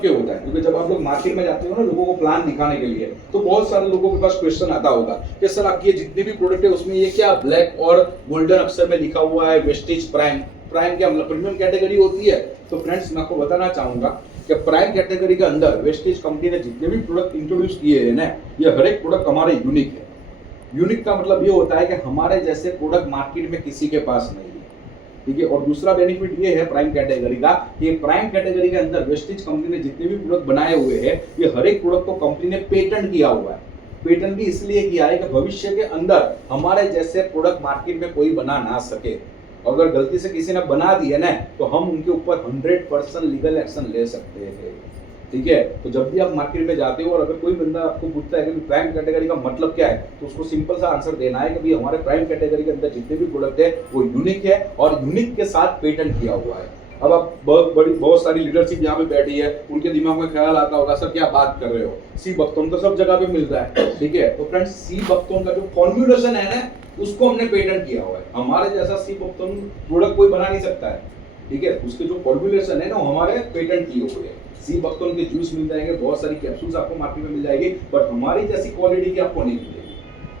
सबके होता है, क्योंकि जब आप लोग मार्केट में जाते हो ना लोगों को प्लान दिखाने के लिए, तो बहुत सारे लोगों के पास क्वेश्चन आता होगा कि सर आपकी ये जितने भी प्रोडक्ट है उसमें ये क्या ब्लैक और गोल्डन अक्षर में लिखा हुआ है वेस्टेज प्राइम। प्राइम क्या मतलब प्रीमियम कैटेगरी होती है? तो फ्रेंड्स मैं आपको बताना चाहूंगा कि प्राइम कैटेगरी के अंदर वेस्टेज कंपनी ने जितने भी प्रोडक्ट इंट्रोड्यूस किए हैं ना, ये हर एक प्रोडक्ट हमारे यूनिक है। यूनिक का मतलब ये होता है कि हमारे जैसे प्रोडक्ट मार्केट में किसी के पास नहीं है, ठीक है। और दूसरा बेनिफिट ये है प्राइम कैटेगरी का, ये प्राइम कैटेगरी के अंदर वेस्टेज कंपनी ने जितने भी प्रोडक्ट बनाए हुए हैं, ये हर एक प्रोडक्ट को कंपनी ने पेटेंट किया हुआ है। पेटेंट भी इसलिए किया है कि भविष्य के अंदर हमारे जैसे प्रोडक्ट मार्केट में कोई बना ना सके। अगर गलती से किसी ने बना दिया ना, तो हम उनके ऊपर 100% लीगल एक्शन ले सकते हैं, ठीक है। तो जब भी आप मार्केट में जाते हो और अगर कोई बंदा आपको पूछता है कि प्राइम कैटेगरी का मतलब क्या है, तो उसको सिंपल सा आंसर देना है कि भाई हमारे प्राइम कैटेगरी के अंदर जितने भी प्रोडक्ट है वो यूनिक है और यूनिक के साथ पेटेंट किया हुआ है। अब आप बहुत सारी लीडरशिप यहाँ पे बैठी है, उनके दिमाग में ख्याल आता होगा सर क्या बात कर रहे हो, सी बक्तौन तो सब जगह पे मिलता है, ठीक है। तो फ्रेंड्स सी बक्तौन का जो फॉर्म्यूलेशन है ना, उसको हमने पेटेंट किया हुआ है। हमारे जैसा सी बक्तौन प्रोडक्ट कोई बना नहीं सकता है, ठीक है। उसके जो फॉर्म्यूलेशन है ना हमारे पेटेंट किए हुए हैं। सी बक्तौन के जूस मिल जाएंगे, बहुत सारी कैप्सूल्स आपको मार्केट में मिल जाएगी, बट हमारी जैसी क्वालिटी की आपको नहीं मिलेगी,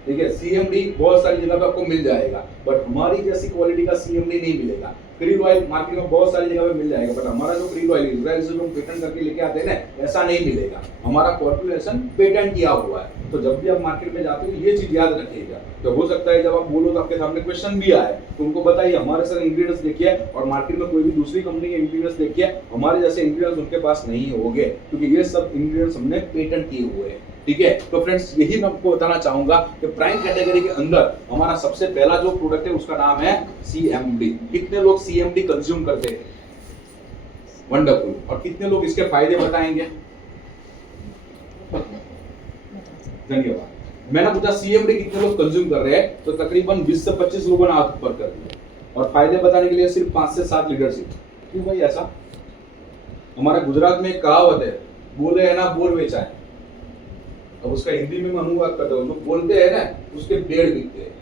ठीक है। सीएमडी बहुत सारी जगह पे आपको मिल जाएगा, बट हमारी जैसी क्वालिटी का सीएमडी नहीं मिलेगा। क्रील ऑयल मार्केट में बहुत सारी जगह पे मिल जाएगा, बट हमारा जो क्रील ऑयल इजराइल से जो हम पेटेंट करके लेके आते हैं ना, ऐसा नहीं मिलेगा। हमारा फॉर्मुलेशन पेटेंट किया हुआ है। तो जब भी आप मार्केट में जाते हो ये चीज याद रखिएगा। तो हो सकता है जब आप बोलो तो आपके सामने क्वेश्चन भी आए, तो उनको बताइए हमारे सर इंग्रेडिएंट्स देखिए और मार्केट में कोई भी दूसरी कंपनी के इंग्रेडिएंट्स देखिए, हमारे जैसे इंग्रेडिएंट्स उनके पास नहीं होंगे, क्योंकि ये सब इंग्रेडिएंट्स हमने पेटेंट किए हुए हैं, ठीक है। तो फ्रेंड्स यही मैं आपको बताना चाहूंगा कि प्राइम कैटेगरी के अंदर हमारा सबसे पहला जो प्रोडक्ट है उसका नाम है सीएमडी। कितने लोग सीएमडी कंज्यूम करते हैं? वंडरफुल। और कितने लोग इसके फायदे बताएंगे? धन्यवाद। मैंने पूछा सीएमडी कितने लोग कंज्यूम कर रहे हैं, तो तकरीबन 20 से 25 लोगों ने हाथ ऊपर कर दिया। और फायदे बताने के लिए सिर्फ 5 से 7 लीडरशिप। क्यों भाई ऐसा? हमारे गुजरात में एक कहावत है, बोले है ना बोर बेचा है। अब उसका हिंदी में मैं अनुवाद करता हूँ, जो बोलते हैं ना उसके पेड़ बिकते हैं।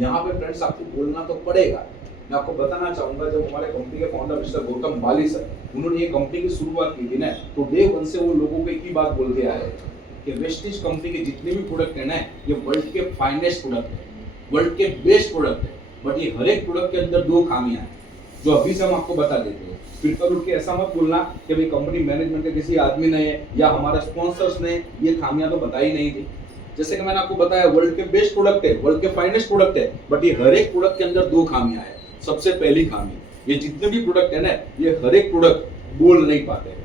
यहाँ पे फ्रेंड्स आपको बोलना तो पड़ेगा। मैं आपको बताना चाहूंगा, जब हमारे कंपनी के फाउंडर मिस्टर गौतम बाली सर, उन्होंने ये कंपनी की शुरुआत की थी ना, तो डे वन से वो लोगों को एक ही बात बोलते आए कि वेस्टेज कंपनी के जितने भी प्रोडक्ट है ना, ये वर्ल्ड के फाइनेस्ट प्रोडक्ट है, वर्ल्ड के बेस्ट प्रोडक्ट है, बट ये हर एक प्रोडक्ट के अंदर 2 खामियां हैं, जो अभी से हम आपको बता देते हैं। फिर कल उठ के ऐसा मत बोलना कि भाई कंपनी मैनेजमेंट के किसी आदमी ने या हमारे स्पॉन्सर्स ने ये खामियां तो बताई नहीं थी। जैसे कि मैंने आपको बताया वर्ल्ड के बेस्ट प्रोडक्ट है, वर्ल्ड के फाइनेस्ट प्रोडक्ट है, बट ये हर एक प्रोडक्ट के अंदर 2 खामियां है। सबसे पहली खामी, ये जितने भी प्रोडक्ट है ना, ये हर एक प्रोडक्ट बोल नहीं पाते।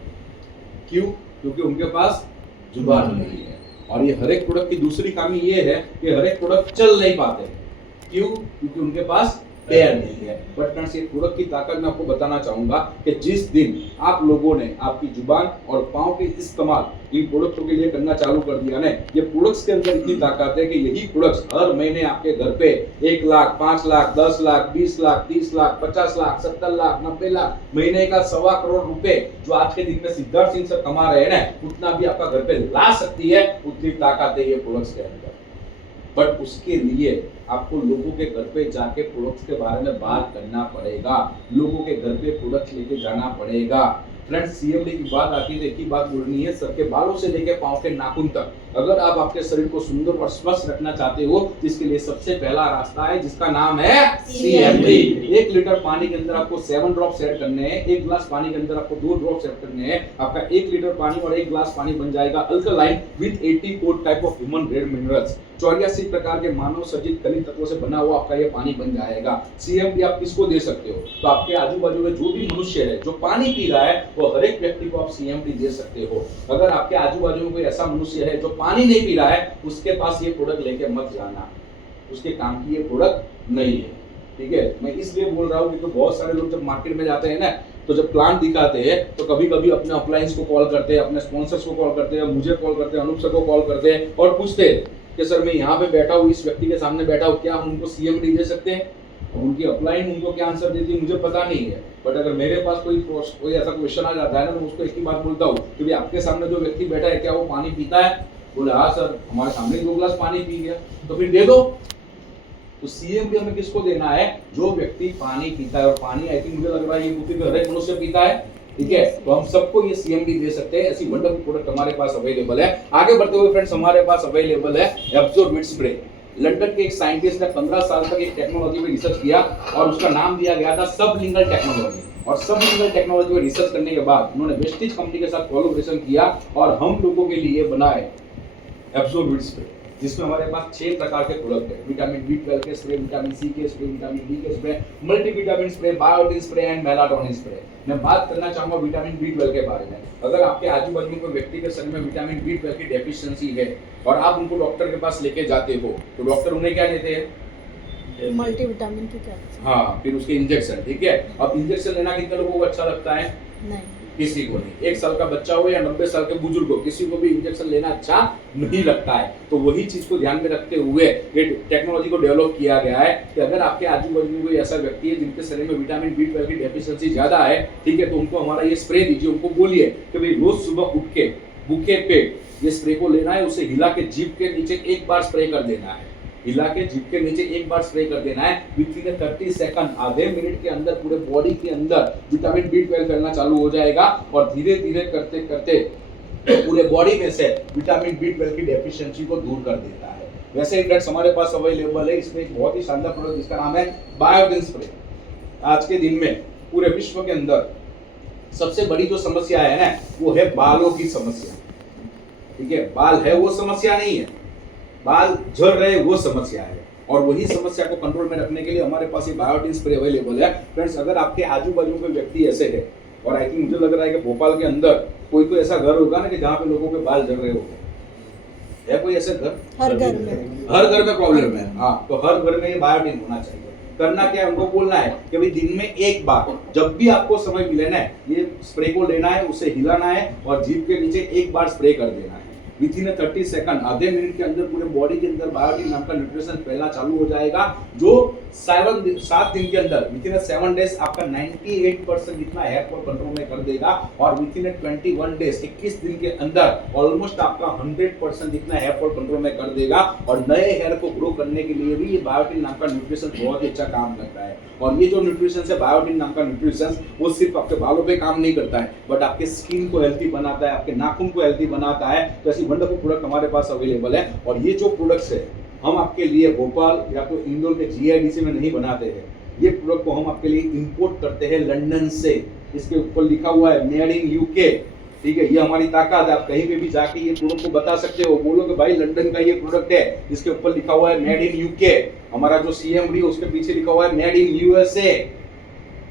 क्यों? क्योंकि उनके पास जुबान नहीं है। और ये हर एक प्रोडक्ट की दूसरी खामी ये है कि हर एक प्रोडक्ट चल नहीं पाते। क्यों? क्योंकि उनके पास पैर नहीं है। बट फ्रेंड्स ये प्रोडक्ट की ताकत मैं आपको बताना चाहूंगा कि जिस दिन आप लोगों ने आपकी जुबान और पांव के इस्तेमाल इन प्रोडक्टों के लिए करना चालू कर दिया ना, ये प्रोडक्ट्स के अंदर इतनी ताकत है कि यही प्रोडक्ट्स हर महीने आपके घर पे 1 लाख, 5 लाख, 10 लाख, 20 लाख, 30 लाख, 50 लाख, 70 लाख, 90 लाख, महीने का 1.25 करोड़ रुपए जो आज के दिन में सिद्धार्थ सिंह सर कमा रहे हैं ना, उतना भी आपका घर पे ला सकती है। उतनी ताकत है ये प्रोडक्ट्स के अंदर। बट उसके लिए आपको लोगों के घर पे जाके प्रोडक्ट्स के बारे में बात करना पड़ेगा, लोगों के घर पे प्रोडक्ट्स लेके जाना पड़ेगा। फ्रेंड्स सीएमडी की बात आती है, एक ही बात बोलनी है, सर के बालों से लेके पांव के नाखून तक। अगर आप आपके शरीर को सुंदर और स्वस्थ रखना चाहते हो, तो इसके लिए सबसे पहला रास्ता है जिसका नाम है सीएमडी। 1 लीटर पानी के अंदर आपको 7 ड्रॉप्स ऐड करने हैं, 1 ग्लास पानी के अंदर आपको 2 ड्रॉप्स ऐड करने हैं। आपका 1 लीटर पानी और 1 ग्लास पानी बन जाएगा alkaline with 84 type of human grade minerals. 84 प्रकार के मानव सर्जित खनिज तत्वों से बना हुआ आपका ये पानी बन जाएगा। सीएमडी आप किसको दे सकते हो? तो आपके आजू बाजू में जो भी मनुष्य है जो पानी पी रहा है, वो हर एक व्यक्ति को आप सीएमडी दे सकते हो। अगर आपके आजू बाजू में कोई ऐसा मनुष्य है जो पानी नहीं पी रहा है, उसके पास ये प्रोडक्ट लेके मत जाना, उसके काम की ये प्रोडक्ट नहीं है, ठीक है। मैं इसलिए बोल रहा हूँ क्योंकि बहुत सारे लोग जब मार्केट में जाते हैं ना, तो जब प्लांट दिखाते हैं तो कभी कभी अपने अपलायंस को कॉल करते हैं, अपने स्पॉन्सर्स को कॉल करते हैं, मुझे कॉल करते हैं, अनूप सर को कॉल करते हैं और पूछते हैं कि सर मैं यहाँ पे बैठा हूँ, इस व्यक्ति के सामने बैठा हूँ, क्या हम उनको सीएमडी दे सकते हैं? उनकी अपलाइन उनको क्या आंसर देती है मुझे पता नहीं है। बट अगर मेरे पास कोई ऐसा क्वेश्चन आ जाता है ना, तो उसको एक ही बात बोलता हूँ कि भाई आपके सामने जो व्यक्ति बैठा है क्या वो पानी पीता है? बोले हाँ सर, हमारे सामने 2 ग्लास पानी पी गया। तो फिर दे दो। तो सीएमडी हमें किसको देना है? जो व्यक्ति पानी पीता है। और पानी आई थिंक मुझे लग रहा है ये पृथ्वी पे हर एक मनुष्य पीता है, ठीक है, तो हम सबको ये सीएमडी दे सकते हैं। ऐसी वंडरफुल प्रोडक्ट हमारे पास अवेलेबल है। आगे बढ़ते हुए फ्रेंड्स, हमारे पास अवेलेबल है एब्सोर्बिट स्प्रे। लंदन के एक साइंटिस्ट ने 15 साल तक एक टेक्नोलॉजी पे रिसर्च किया और उसका नाम दिया गया था सबलिंगल टेक्नोलॉजी। और सबलिंगल टेक्नोलॉजी पे रिसर्च करने के बाद उन्होंने वेस्टिज कंपनी के साथ कोलैबोरेशन किया और हम लोगों के लिए बनाए एब्सोर्बिट स्प्रे, जिसमें हमारे पास 6 प्रकार के प्रोडक्ट है। विटामिन B12 के स्प्रे, विटामिन सी के स्प्रे, विटामिन डी के spray, multivitamin spray, biotin spray and melatonin spray. मैं बात करना चाहूंगा विटामिन B12 के बारे में। अगर आपके आजू बाजू में कोई व्यक्ति के शरीर में विटामिन B12 की डेफिशिएंसी है और आप उनको डॉक्टर के पास लेके जाते हो, तो डॉक्टर उन्हें क्या देते हैं? मल्टीविटामिन की कैप्सूल। हाँ, फिर उसके इंजेक्शन। ठीक है, अब इंजेक्शन लेना कितने लोगों को अच्छा लगता है? नहीं, किसी को नहीं। 1 साल का बच्चा हो या 90 साल के बुजुर्ग हो, किसी को भी इंजेक्शन लेना अच्छा नहीं लगता है। तो वही चीज को ध्यान में रखते हुए ये टेक्नोलॉजी को डेवलप किया गया है कि अगर आपके आजू बाजू में कोई ऐसा व्यक्ति है जिनके शरीर में विटामिन B12 की डेफिशिएंसी ज्यादा है, ठीक है, तो उनको हमारा ये स्प्रे दीजिए। उनको बोलिए कि भाई रोज सुबह उठ के भूखे पेट ये स्प्रे को लेना है, उसे हिला के जीभ के नीचे एक बार स्प्रे कर देना है। हिला के जीभ के नीचे एक बार स्प्रे कर देना है। विथिन 30 सेकंड, आधे मिनट के अंदर पूरे बॉडी के अंदर विटामिन B12 फैलना चालू हो जाएगा और धीरे धीरे करते करते पूरे बॉडी में से विटामिन B12 की डेफिशिएंसी को दूर कर देता है। वैसे ही फ्रेंड्स हमारे पास अवेलेबल है इसमें एक बहुत ही शानदार प्रोडक्ट जिसका नाम है बायोटिन स्प्रे। आज के दिन में पूरे विश्व के अंदर सबसे बड़ी जो समस्या है ना, वो है बालों की समस्या। ठीक है, बाल है वो समस्या नहीं है, बाल झड़ रहे वो समस्या है। और वही समस्या को कंट्रोल में रखने के लिए हमारे पास ये बायोटिन स्प्रे अवेलेबल है। फ्रेंड्स, अगर आपके आजू बाजू कोई व्यक्ति ऐसे है, और आई थिंक मुझे लग रहा है कि भोपाल के अंदर कोई तो ऐसा घर होगा ना कि जहाँ पे लोगों के बाल झड़ रहे होंगे, है कोई ऐसे घर? हर घर में प्रॉब्लम है। हाँ, तो हर घर में ये बायोटिन होना चाहिए। करना क्या है, उनको बोलना है कि भाई दिन में एक बार जब भी आपको समय मिले ना, ये स्प्रे को लेना है, उसे हिलाना है और जीभ के नीचे एक बार स्प्रे कर देना है। विथिन 30 सेकंड, आधे मिनट के अंदर पूरे बॉडी के अंदर बायोटिन नाम का न्यूट्रिशन फैलना चालू हो जाएगा, जो 7 दिन के अंदर विथिन 7 डेज आपका 98% जितना हेयर फॉल कंट्रोल में कर देगा। और विथिन 21 डेज, 21 दिन के अंदर ऑलमोस्ट आपका 100% जितना हेयर फॉल कंट्रोल में कर देगा। और नए हेयर को ग्रो करने के लिए भी ये बायोटिन नाम का न्यूट्रिशन बहुत ही अच्छा काम करता है। और ये जो न्यूट्रिशन है, बायोटिन नाम का न्यूट्रिशन, वो सिर्फ आपके बालों पे काम नहीं करता है, बट आपके स्किन को हेल्थी बनाता है, आपके नाखून को हेल्थी बनाता है। तो ऐसी वंडरफुल प्रोडक्ट हमारे पास अवेलेबल है। और ये जो प्रोडक्ट्स है हम आपके लिए भोपाल या तो इंदौर के GIDC में नहीं बनाते हैं। ये प्रोडक्ट को हम आपके लिए इंपोर्ट करते हैं लंदन से। इसके ऊपर लिखा हुआ है मेड इन UK। ठीक है, ये हमारी ताकत है। आप कहीं पे भी जाके ये प्रोडक्ट को बता सकते हो, बोलो कि भाई लंदन का ये प्रोडक्ट है, इसके ऊपर लिखा हुआ है मेड इन UK। हमारा जो CMD उसके पीछे लिखा हुआ है मेड इन USA।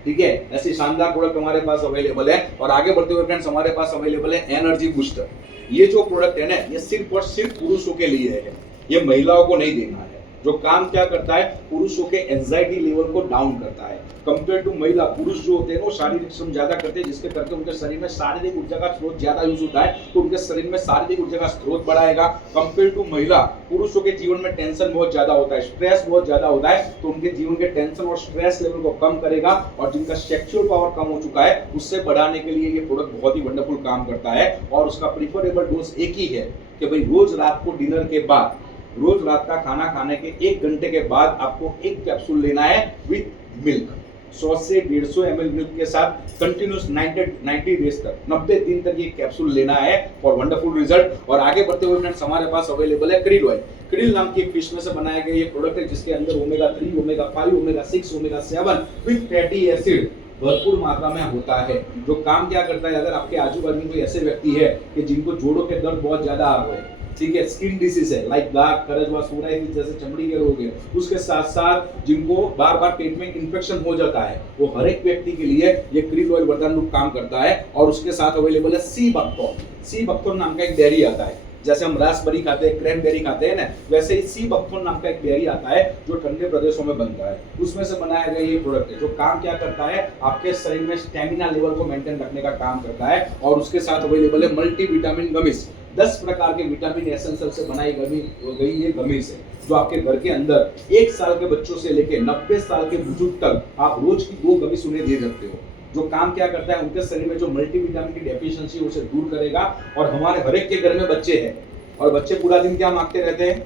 ठीक है, ऐसी शानदार प्रोडक्ट हमारे पास अवेलेबल है। और आगे बढ़ते हुए फ्रेंड्स, हमारे पास अवेलेबल है एनर्जी बूस्टर। ये जो प्रोडक्ट है ना, ये सिर्फ और सिर्फ पुरुषों के लिए है, ये महिलाओं को नहीं देना है। जो काम क्या करता है, पुरुषों के एंजाइटी लेवल को डाउन करता है। कंपेयर टू महिला, पुरुष जो होते हैं वो शारीरिक श्रम ज्यादा करते हैं, जिसके करके उनके शरीर में शारीरिक ऊर्जा का स्रोत ज्यादा यूज होता है, तो उनके शरीर में शारीरिक ऊर्जा का स्रोत बढ़ाएगा। कंपेयर टू महिला, पुरुषों के जीवन में टेंशन बहुत ज्यादा होता है, स्ट्रेस बहुत ज्यादा होता है, तो उनके जीवन के टेंशन और स्ट्रेस लेवल को कम करेगा। और जिनका सेक्सुअल पावर कम हो चुका है, उससे बढ़ाने के लिए ये प्रोडक्ट बहुत ही वंडरफुल काम करता है। और उसका प्रीफरेबल डोज एक ही है कि भाई रोज रात को डिनर के बाद, रोज रात का खाना खाने के 1 घंटे के बाद आपको एक कैप्सूल लेना है विथ मिल्क। 100 से 150 ml मिल्क के साथ कंटिन्यूस 90 डेज तक, 90 दिन तक ये कैप्सूल लेना है फॉर वंडरफुल रिजल्ट। और आगे बढ़ते हुए फ्रेंड्स, हमारे पास अवेलेबल है क्रिल ऑयल। क्रिल नाम की एक फिश में से बनाया गया ये प्रोडक्ट है, जिसके अंदर omega 3, omega 5, omega 6, omega 7 with fatty acid भरपूर मात्रा में होता है। जो काम क्या करता है, अगर आपके आजू बाजू में कोई ऐसे व्यक्ति है कि जिनको जोड़ों के दर्द बहुत ज्यादा आ रहे हैं, ठीक है, स्किन डिसीज है लाइक दाग, खरजवा, सोराइटिस जैसे चमड़ी के रोग है, उसके साथ साथ जिनको बार बार पेट में इन्फेक्शन हो जाता है, वो हर एक व्यक्ति के लिए ये क्रिल ऑयल वरदान रूप काम करता है। और उसके साथ अवेलेबल है सी बकथॉर्न नाम का एक बेरी आता है। जैसे हम रास्पबेरी खाते हैं, क्रैनबेरी खाते हैं ना, वैसे ही सी बकथॉर्न नाम का एक बेरी आता है जो ठंडे प्रदेशों में बनता है, उसमें से बनाया गया ये प्रोडक्ट है। जो काम क्या करता है, आपके शरीर में स्टेमिना लेवल को मेंटेन रखने का काम करता है। और उसके साथ अवेलेबल है मल्टीविटामिन गमिस। 10 प्रकार के विटामिन एसेंशियल से बनाई गई ये गमिस है, जो आपके घर के अंदर 1 साल के बच्चों से लेकर 90 साल के बुजुर्ग तक आप रोज की 2 गमिस उन्हें दे सकते हो। जो काम क्या करता है, उनके शरीर में जो मल्टीविटामिन की डेफिशिएंसी उसे दूर करेगा। और हमारे हर एक के घर में बच्चे हैं, और बच्चे पूरा दिन क्या मांगते रहते हैं,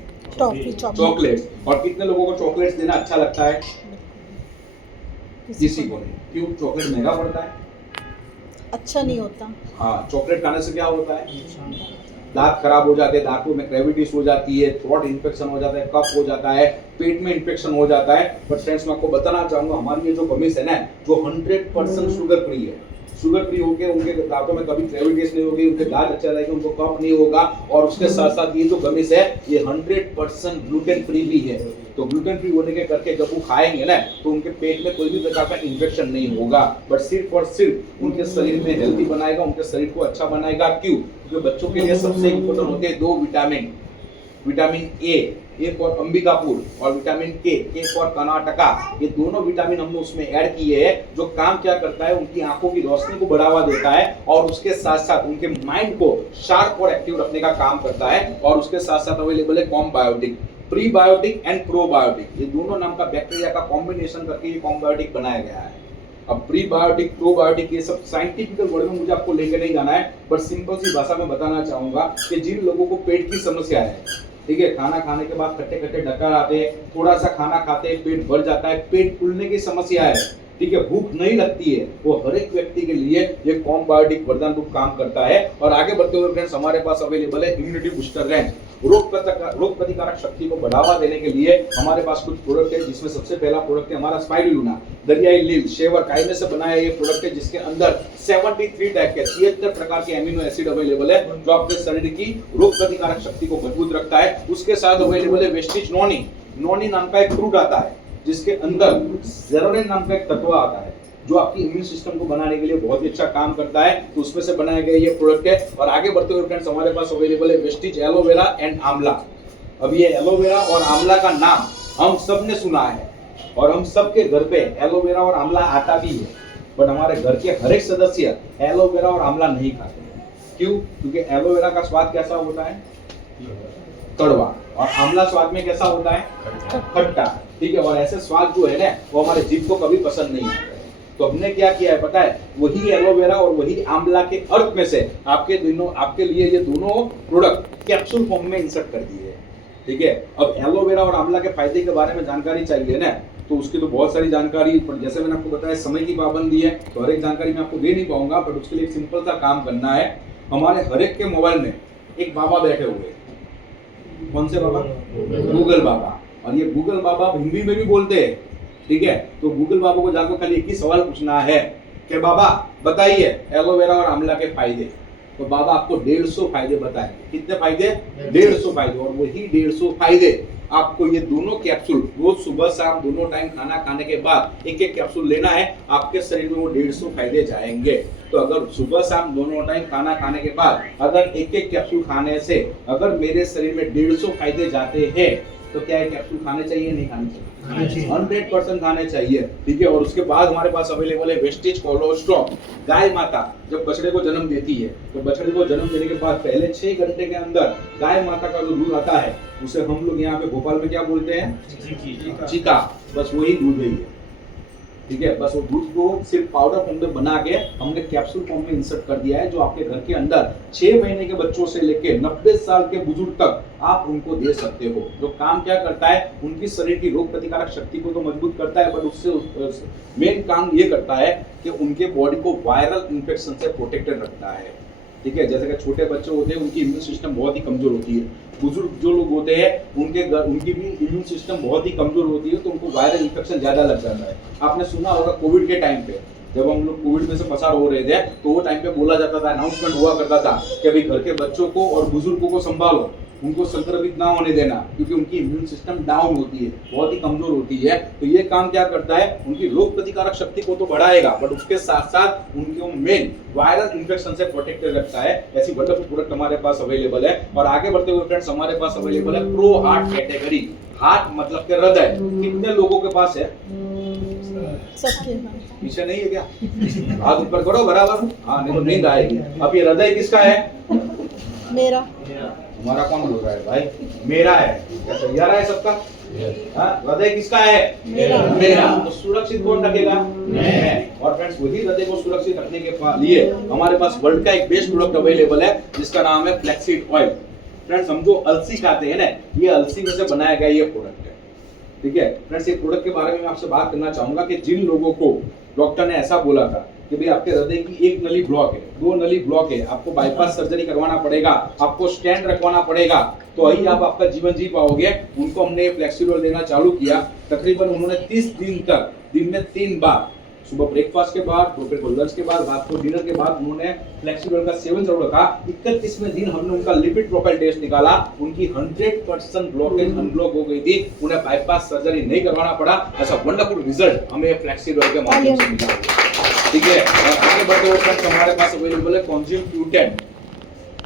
चॉकलेट्स। और कितने लोगों को चॉकलेट्स देना अच्छा लगता है, किसी को नहीं। क्यों? चॉकलेट महंगा पड़ता है, अच्छा नहीं होता। हाँ, चॉकलेट खाने से क्या होता है, दांत खराब हो जाते हैं, दांतों में कैविटीज हो जाती है, थ्रोट इन्फेक्शन हो जाता है, कफ हो जाता है, पेट में इन्फेक्शन हो जाता है। बट फ्रेंड्स, मैं आपको बताना चाहूंगा, हमारी ये जो गमीज है ना, जो 100% शुगर फ्री है। शुगर फ्री होके उनके दांतों में कभी कैविटीज नहीं होगी, उनके दांत अच्छा रहेगा, उनको कफ नहीं होगा। और उसके साथ साथ ये जो गमीज है ये 100% ग्लूटेन फ्री भी है। तो ग्लूटेन फ्री होने के करके जब वो खाएंगे ना, तो उनके पेट में कोई भी प्रकार का इन्फेक्शन नहीं होगा, बट सिर्फ और सिर्फ उनके शरीर में हेल्दी बनाएगा, उनके शरीर को अच्छा बनाएगा। क्यों? क्योंकि बच्चों के लिए सबसे इम्पोर्टेंट होते हैं 2 vitamin, vitamin A for Ambikapur, और विटामिन के फॉर कर्नाटका। ये दोनों विटामिन हमने उसमें ऐड किए हैं, जो काम क्या करता है, उनकी आंखों की रोशनी को बढ़ावा देता है, और उसके साथ साथ उनके माइंड को शार्प और एक्टिव रखने का काम करता है। और उसके साथ साथ अवेलेबल है कॉम्बायोटिक, प्रीबायोटिक एंड प्रोबायोटिक, ये दोनों नाम का बैक्टीरिया का कॉम्बिनेशन करके ये कॉम्बायोटिक बनाया गया है। अब प्रीबायोटिक, प्रोबायोटिक, ये सब साइंटिफिकल वर्ड में मुझे आपको लेके नहीं जाना है, बट सिंपल सी भाषा में बताना चाहूंगा कि जिन लोगों को पेट की समस्या है, ठीक है, खाना खाने के बाद खट्टे खट्टे डकार आते हैं, थोड़ा सा खाना खाते हैं पेट भर जाता है, पेट फूलने की समस्या है, ठीक है, भूख नहीं लगती है, वो हर एक व्यक्ति के लिए ये कॉम्बायोटिक वरदान रूप काम करता है। और आगे बढ़ते हुए फ्रेंड्स, हमारे पास अवेलेबल है इम्यूनिटी बूस्टर रेंज, रोग प्रतिकारक शक्ति को बढ़ावा देने के लिए हमारे पास कुछ प्रोडक्ट है, जिसमें सबसे पहला प्रोडक्ट है हमारा स्पाइरुलिना, दरियाई लील, शेवर, काइमे से बनाया ये प्रोडक्ट है, जिसके अंदर 73 टाइप के 73 प्रकार के एमिनो एसिड अवेलेबल है, जो आपके शरीर की रोग प्रतिकारक शक्ति को मजबूत रखता है। उसके साथ अवेलेबल है वेस्टिज नोनी, नोनी नाम का एक फ्रूट आता है, जिसके अंदर जेरोनिन नाम का एक तत्व आता है, जो आपकी इम्यून सिस्टम को बनाने के लिए बहुत ही अच्छा काम करता है। तो उसमें से बनाया गया ये प्रोडक्ट है। और आगे बढ़ते हुए फ्रेंड्स, हमारे पास अवेलेबल है वेस्टिज एलोवेरा एंड आंवला। अब ये एलोवेरा और आंवला का नाम हम सब ने सुना है, और हम सबके घर पे एलोवेरा और आंवला आता भी है, बट हमारे घर के हर एक सदस्य एलोवेरा और आंवला नहीं खाते। क्यों? क्योंकि एलोवेरा का स्वाद कैसा होता है, कड़वा, और आंवला स्वाद में कैसा होता है, खट्टा, ठीक है। और ऐसे स्वाद जो है ना, वो हमारे जीभ को कभी पसंद नहीं आता। तो हमने क्या किया है पता है, वही एलोवेरा और वही आंवला के अर्क में से आपके लिए ये दोनों प्रोडक्ट कैप्सूल फॉर्म में इंसर्ट कर दिए हैं, ठीक है। अब एलोवेरा और आंवला के फायदे के बारे में जानकारी चाहिए ना, तो उसकी तो बहुत सारी जानकारी, पर जैसे मैंने आपको बताया समय की पाबंदी है, तो हर एक जानकारी मैं आपको दे नहीं पाऊंगा, बट उसके लिए एक सिंपल सा काम करना है। हमारे हर एक के मोबाइल में एक बाबा बैठे हुए, कौन से बाबा? गूगल बाबा। और ये गूगल बाबा हिंदी में भी बोलते हैं, ठीक है। तो गूगल बाबा को जाकर खाली एक ही सवाल पूछना है कि बाबा बताइए एलोवेरा और आंवला के फायदे। तो बाबा आपको 150 फायदे बताएंगे। कितने फायदे? 150 फायदे। और वही 150 फायदे आपको ये दोनों कैप्सूल रोज सुबह शाम दोनों टाइम खाना खाने के बाद एक एक कैप्सूल लेना है, आपके शरीर में वो 150 फायदे जाएंगे। तो अगर सुबह शाम दोनों टाइम खाना खाने के बाद अगर एक एक कैप्सूल खाने से अगर मेरे शरीर में 150 फायदे जाते हैं, तो क्या ये कैप्सूल खाने चाहिए नहीं खाने चाहिए? 100% खाने चाहिए, ठीक है। और उसके बाद हमारे पास अवेलेबल है वेस्टेज कोलोस्ट्रॉम। गाय माता जब बछड़े को जन्म देती है, तो बछड़े को जन्म देने के बाद पहले 6 घंटे के अंदर गाय माता का जो दूध आता है, उसे हम लोग यहाँ पे भोपाल में क्या बोलते हैं? चीका। बस वही दूध है ये, ठीक है। बस वो दूध को सिर्फ पाउडर फॉर्म में बना के हमने कैप्सूल फॉर्म में इंसर्ट कर दिया है, जो आपके घर के अंदर 6 महीने के बच्चों से लेके 90 साल के बुजुर्ग तक आप उनको दे सकते हो। जो काम क्या करता है, उनकी शरीर की रोग प्रतिकारक शक्ति को तो मजबूत करता है, बट उससे मेन काम ये करता है कि उनके बॉडी को वायरल इन्फेक्शन से प्रोटेक्टेड रखता है, ठीक है। जैसे कि छोटे बच्चे होते हैं, उनकी इम्यून सिस्टम बहुत ही कमजोर होती है। बुजुर्ग जो लोग होते हैं, उनकी भी इम्यून सिस्टम बहुत ही कमजोर होती है, तो उनको वायरल इन्फेक्शन ज्यादा लग जाता है। आपने सुना होगा कोविड के टाइम पे, जब हम लोग कोविड में से पसार हो रहे थे, तो वो टाइम पे बोला जाता था, अनाउंसमेंट हुआ करता था कि भाई घर के बच्चों को और बुजुर्गों को संभालो, उनको संक्रमित ना होने देना, क्योंकि उनकी इम्यून सिस्टम डाउन होती है, बहुत ही कमजोर होती है। तो ये काम क्या करता है, उनकी रोग प्रतिकारक शक्ति को तो बढ़ाएगा, बट उसके साथ साथ उनको मेन वायरल इन्फेक्शन से प्रोटेक्टेड रखता है। ऐसी वंडरफुल प्रोडक्ट हमारे पास अवेलेबल है। और आगे बढ़ते हुए फ्रेंड्स, हमारे पास अवेलेबल है प्रो हार्ट कैटेगरी। हार्ट मतलब के हृदय। कितने लोगों के पास है? सबके। पीछे नहीं है क्या? हाथ ऊपर करो बराबर, हाँ, नहीं तो नींद आएगी। अब ये हृदय किसका है? मेरा। हमारा कौन बोल रहा है भाई? मेरा है। क्या तैयार है सबका? हृदय किसका है? मेरा। तो सुरक्षित कौन रखेगा? मैं। और फ्रेंड्स, वही हृदय को सुरक्षित रखने के लिए हमारे पास वर्ल्ड का एक बेस्ट प्रोडक्ट अवेलेबल है, जिसका नाम है फ्लैक्सीड ऑयल। फ्रेंड्स, हम जो अलसी खाते हैं ना, ये अलसी में से बनाया गया ये प्रोडक्ट है, ठीक है। फ्रेंड्स, ये प्रोडक्ट के बारे में मैं आपसे बात करना चाहूंगा कि जिन लोगों को डॉक्टर ने ऐसा बोला था कि भाई आपके हृदय की एक नली ब्लॉक है, 2 नली ब्लॉक है, आपको बाईपास सर्जरी करवाना पड़ेगा, आपको स्टेंट रखवाना पड़ेगा, तो ही आप आपका जीवन जी पाओगे। उनको हमने फ्लेक्सिबल देना चालू किया। तकरीबन उन्होंने 30 दिन तक दिन में 3 बार, सुबह ब्रेकफास्ट के बाद, दोपहर को लंच के बाद, रात को डिनर के बाद उन्होंने फ्लेक्सिबल का सेवन जरूर रखा। 31वें दिन हमने उनका लिपिड प्रोफाइल टेस्ट निकाला, उनकी 100% ब्लॉकेज अनब्लॉक हो गई थी, उन्हें बाईपास सर्जरी नहीं करवाना पड़ा। ऐसा वंडरफुल रिजल्ट हमें फ्लेक्सिबल के माध्यम से मिला। ठीक है, और आगे बढ़ते हुए फ्रेंड्स हमारे पास अवेलेबल है कॉन्ज्यूम Q10,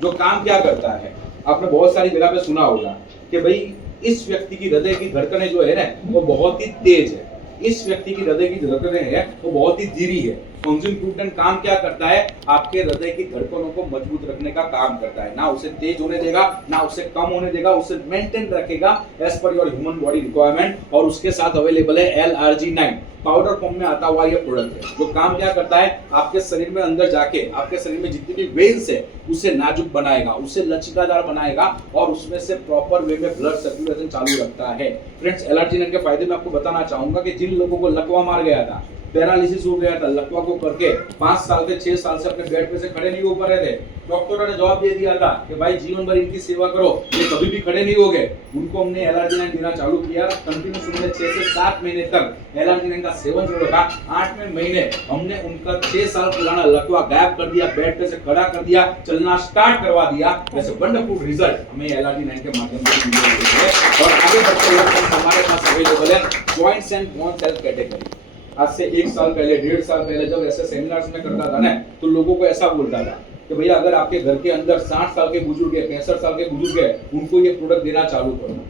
जो काम क्या करता है। आपने बहुत सारी जगह पे सुना होगा कि भाई इस व्यक्ति की हृदय की धड़कनें जो है ना वो बहुत ही तेज है, इस व्यक्ति की हृदय की धड़कनें है वो बहुत ही धीरी है। कॉन्ज्यूम Q10 काम क्या करता है, आपके हृदय की धड़कनों को मजबूत रखने का काम करता है। ना उसे तेज होने देगा, ना उसे कम होने देगा, उसे मेंटेन रखेगा as per your human body requirement. और उसके साथ अवेलेबल है LRG9, पाउडर फॉर्म में आता हुआ ये प्रोडक्ट है, जो काम क्या करता है, आपके शरीर में अंदर जाके आपके शरीर में जितनी भी वेन्स है उसे नाजुक बनाएगा, उसे लचीलादार बनाएगा और उसमें से प्रॉपर वे में ब्लड सर्कुलेशन चालू रखता है। फ्रेंड्स, LRG9 के फायदे मैं आपको बताना चाहूंगा कि जिन लोगों को लकवा मार गया था, पैरालिसिस हो गया था, लकवा को करके 5 साल से 6 साल से अपने बेड पे से खड़े नहीं हो पा रहे थे, डॉक्टरों ने जवाब दे दिया था कि भाई जीवन भर इनकी सेवा करो, ये कभी भी खड़े नहीं होंगे। उनको हमने LRG9 देना चालू किया। कंटिन्यूस उन्होंने 6 से 7 महीने तक LRG9 का सेवन शुरू रखा। 8वें महीने हमने उनका 6 साल पुराना लकवा गायब कर दिया, बेड पे से खड़ा कर दिया, चलना स्टार्ट करवा दिया। वैसे वंडरफुल रिजल्ट हमें LRG9 के माध्यम से मिले हैं। और आगे बढ़ते हुए हमारे पास अवेलेबल है joints and bones health category. आज से 1 साल पहले, 1.5 साल पहले जब ऐसे सेमिनार्स में करता था ना, तो लोगों को ऐसा बोलता था कि भैया अगर आपके घर के अंदर 60 साल के बुजुर्ग है, 65 साल के बुजुर्ग है, उनको ये प्रोडक्ट देना चालू करो।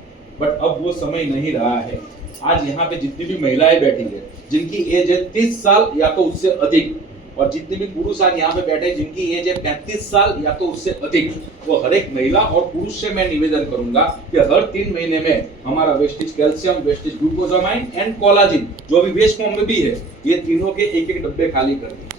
बट अब वो समय नहीं रहा है। आज यहाँ पे जितनी भी महिलाएं बैठी है जिनकी एज है 30 साल या तो उससे अधिक, और जितने भी पुरुष आज यहाँ पे बैठे जिनकी एज है 35 साल या तो उससे अधिक, वो हर एक महिला और पुरुष से मैं निवेदन करूंगा कि हर 3 महीने में हमारा wastage calcium, wastage glucosamine and collagen, जो अभी वेस्ट फॉर्म में भी है, ये तीनों के 1-1 डब्बे खाली कर दीजिए।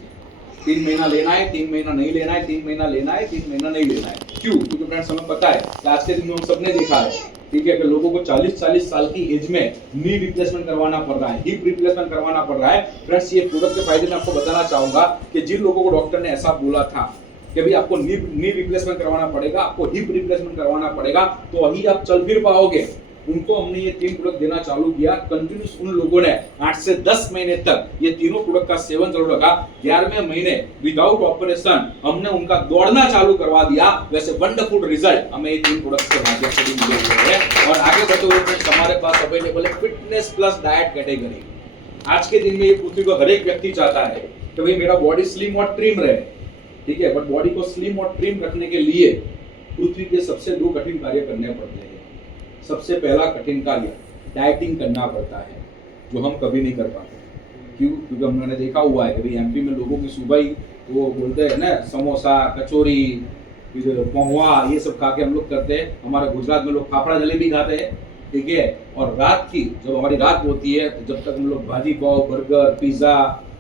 3 महीना लेना है, 3 महीना नहीं लेना है, 3 महीना लेना है, 3 महीना नहीं लेना है। क्यों? क्योंकि फ्रेंड्स हमें पता है कि आज के दिन में हम सबने देखा है, ठीक है, कि लोगों को 40-40 साल की एज में नी रिप्लेसमेंट करवाना पड़ रहा है, हिप रिप्लेसमेंट करवाना पड़ रहा है। फ्रेंड्स, ये प्रोडक्ट के फायदे मैं आपको बताना चाहूंगा कि जिन लोगों को डॉक्टर ने ऐसा बोला था कि भाई आपको नी रिप्लेसमेंट करवाना पड़ेगा, आपको हिप रिप्लेसमेंट करवाना पड़ेगा, तो वही आप चल फिर पाओगे, उनको हमने ये 3 प्रोडक्ट देना चालू किया। कंटिन्यूस उन लोगों ने 8 से 10 महीने तक ये तीनों प्रोडक्ट का सेवन चालू रखा। 11वें महीने विदाउट ऑपरेशन हमने उनका दौड़ना चालू करवा दिया। वैसे वंडरफुल रिजल्ट हमें ये 3 प्रोडक्ट के माध्यम से भी मिले हुए हैं। और आगे बढ़ते हुए फ्रेंड्स हमारे पास अवेलेबल है फिटनेस प्लस डाइट कैटेगरी। आज के दिन में ये पृथ्वी को हर एक व्यक्ति चाहता है कि भाई मेरा बॉडी स्लिम और ट्रिम रहे, ठीक है, बट बॉडी को स्लिम और ट्रिम रखने के लिए पृथ्वी के सबसे 2 कठिन कार्य करने पड़ते हैं। सबसे पहला कठिन कार्य डाइटिंग करना पड़ता है, जो हम कभी नहीं कर पाते। क्यों? क्योंकि हमने देखा हुआ है कि भाई एमपी में लोगों की सुबह ही वो बोलते हैं ना, समोसा, कचौरी, पोहा, ये सब खा के हम लोग करते हैं। हमारे गुजरात में लोग फाफड़ा जलेबी खाते हैं, ठीक है, और रात की जब हमारी रात होती है तो जब तक हम लोग भाजी पाव, बर्गर, पिज्जा,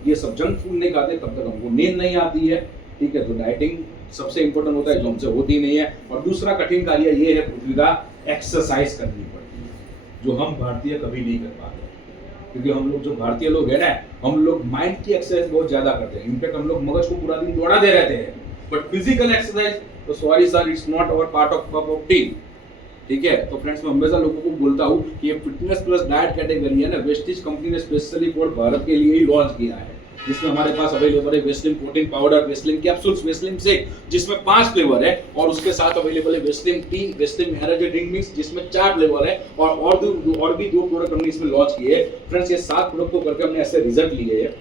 ये सब जंक फूड नहीं खाते तब तक हमको नींद नहीं आती है, ठीक है। तो डाइटिंग सबसे इंपॉर्टेंट होता है, जो हमसे होती नहीं है। और दूसरा कठिन कार्य ये है पृथ्वी का, एक्सरसाइज करनी पड़ती है, जो हम भारतीय कभी नहीं कर पाते। क्योंकि हम लोग जो भारतीय लोग हैं ना, हम लोग माइंड की एक्सरसाइज बहुत ज्यादा करते हैं। इनफैक्ट हम लोग मगज को पूरा दिन दौड़ा दे रहते हैं, बट फिजिकल एक्सरसाइज तो sorry sir, it's not our part of cup of T, ठीक है। तो फ्रेंड्स मैं हमेशा लोगों को बोलता हूँ कि ये फिटनेस प्लस डाइट कैटेगरी है ना, वेस्टेज कंपनी ने स्पेशली फॉर भारत के लिए ही लॉन्च किया है, जिसमें हमारे पास अवेलेबल है Vaseline protein powder, Vaseline capsules, Vaseline shake, जिसमें 5 फ्लेवर है, और उसके साथ अवेलेबल है Vaseline T, Vaseline energy drink mix, जिसमें 4 फ्लेवर है, और भी 2 प्रोडक्ट हमने इसमें लॉन्च किए हैं। फ्रेंड्स, ये 7 प्रोडक्ट को करके हमने ऐसे रिजल्ट लिए हैं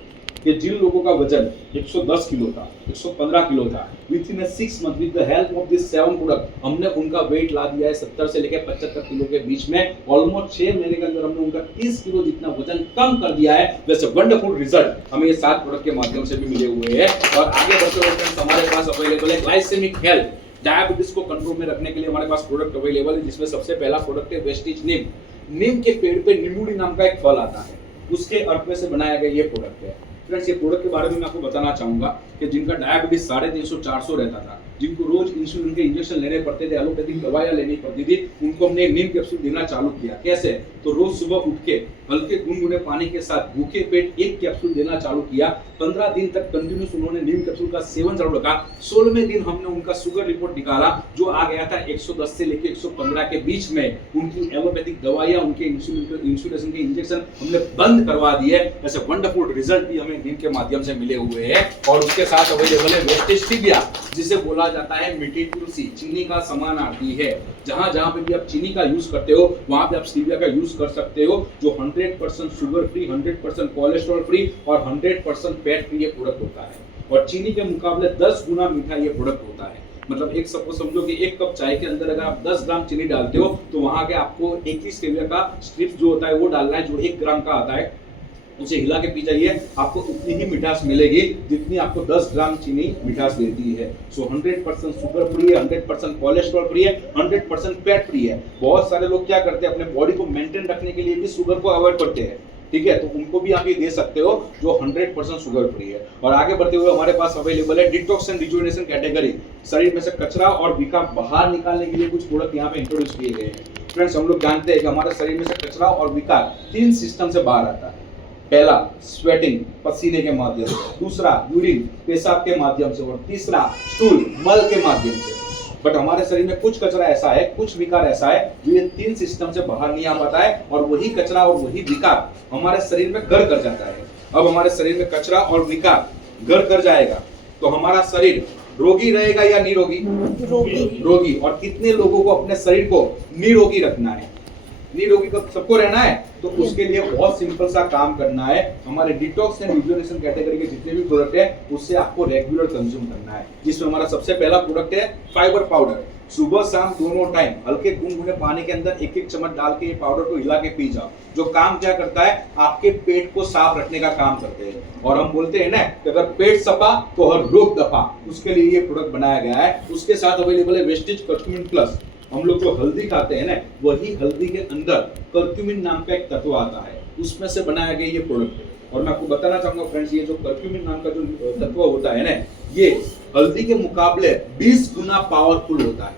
कि जिन लोगों का वजन 110 किलो था, 115 किलो था, with in 6 month with the help of this 7 product हमने उनका वेट ला दिया है 70 से लेकर 75 किलो के बीच में। ऑलमोस्ट 6 महीने के अंदर हमने उनका 30 किलो जितना वजन कम कर दिया है। वैसे वंडरफुल रिजल्ट हमें ये 7 प्रोडक्ट के माध्यम से भी मिले हुए हैं। और आगे बढ़ते हुए फ्रेंड्स हमारे पास अवेलेबल है ग्लाइसेमिक हेल्थ, डायबिटीज को कंट्रोल में रखने के लिए हमारे पास प्रोडक्ट अवेलेबल है, जिसमें सबसे पहला प्रोडक्ट है वेस्टेज नीम। नीम के पेड़ पे नींबूड़ी नाम का एक फल आता है, उसके अर्क में से बनाया गया ये प्रोडक्ट है। फ्रेंड्स, ये प्रोडक्ट के बारे में मैं आपको बताना चाहूंगा कि जिनका डायबिटीज 350-400 रहता था, जिनको रोज इंसुलिन के इंजेक्शन लेने पड़ते थे, एलोपैथिक दवाइयां लेनी पड़ती थी, उनको हमने नीम कैप्सूल देना चालू किया। कैसे? तो रोज सुबह उठ के हल्के गुनगुने पानी के साथ भूखे पेट एक कैप्सूल देना चालू किया। 15 दिन तक कंटिन्यूस उन्होंने नीम कैप्सूल का सेवन चालू रखा। 16वें दिन हमने उनका शुगर रिपोर्ट निकाला जो आ गया था 110 से लेके 115 के बीच में। उनकी एलोपैथिक दवाइयां, उनके इंसुलिन के इंजेक्शन हमने बंद करवा दिए। ऐसे वंडरफुल रिजल्ट भी हमें नीम के माध्यम से मिले हुए हैं। और उसके साथ अवेलेबल है वेस्टेज स्टीविया, जिसे बोला जाता है मीठी तुलसी, चीनी का समानार्थी है। जहां जहां पे भी आप चीनी का यूज करते हो वहां पे आप स्टीविया का यूज कर सकते हो, जो 100% शुगर फ्री, 100% कोलेस्ट्रॉल फ्री और 100% फैट फ्री ये प्रोडक्ट होता है। और चीनी के मुकाबले 10 गुना मीठा ये प्रोडक्ट होता है। मतलब एक सपोज समझो कि एक कप चाय के अंदर अगर आप 10 ग्राम चीनी डालते हो तो वहां के आपको एक ही स्टीविया का स्ट्रिप्स जो होता है वो डालना है, जो 1 ग्राम का आता है। उसे हिला के पी जाइए, आपको उतनी ही मिठास मिलेगी जितनी आपको 10 ग्राम चीनी मिठास देती है। सो 100% शुगर फ्री है, 100% कोलेस्ट्रॉल फ्री है, 100% फैट फ्री है। बहुत सारे लोग क्या करते हैं, अपने बॉडी को मेंटेन रखने के लिए भी शुगर को अवॉइड करते हैं, ठीक है, तो उनको भी आप ये दे सकते हो जो 100% शुगर फ्री है। और आगे बढ़ते हुए हमारे पास अवेलेबल है डिटॉक्स एंड रिजुवेनेशन कैटेगरी। शरीर में से कचरा और विकार बाहर निकालने के लिए कुछ प्रोडक्ट यहाँ पे इंट्रोड्यूस किए गए हैं। फ्रेंड्स, हम लोग जानते हैं कि हमारे शरीर में से कचरा और विकार 3 सिस्टम से बाहर आता है। पहला स्वेटिंग, पसीने के माध्यम से, दूसरा यूरिन, पेशाब के माध्यम से, और तीसरा स्टूल, मल के माध्यम से। बट हमारे शरीर में कुछ कचरा ऐसा है, कुछ विकार ऐसा है जो ये 3 सिस्टम से बाहर नहीं आ पाता है, और वही कचरा और वही विकार हमारे शरीर में घर कर जाता है। अब हमारे शरीर में कचरा और विकार घर कर जाएगा तो हमारा शरीर रोगी रहेगा या निरोगी? रोगी। और कितने लोगों को अपने शरीर को निरोगी रखना है? निरोगी को सबको रहना है, तो उसके लिए बहुत सिंपल सा काम करना है। हमारे डिटॉक्स एंड रिजुवेनेशन कैटेगरी के जितने भी प्रोडक्ट है उससे आपको रेगुलर कंज्यूम करना है, जिसमें हमारा सबसे पहला प्रोडक्ट है फाइबर पाउडर। सुबह शाम दोनों टाइम हल्के गुनगुने पानी के अंदर 1-1 चम्मच डाल के ये पाउडर को हिला के पी जाओ। जो काम क्या करता है, आपके पेट को साफ रखने का काम करते हैं। और हम बोलते हैं ना कि अगर पेट सफा तो हर रोग दफा, उसके लिए ये प्रोडक्ट बनाया गया है। उसके साथ अवेलेबल है वेस्टेज कर्क्यूमिन प्लस। हम लोग जो हल्दी खाते हैं ना, वही हल्दी के अंदर कर्क्यूमिन नाम का एक तत्व आता है, उसमें से बनाया गया ये प्रोडक्ट है। और मैं आपको बताना चाहूंगा फ्रेंड्स, ये जो कर्क्यूमिन नाम का जो तत्व होता है ना, ये हल्दी के मुकाबले 20 गुना पावरफुल होता है,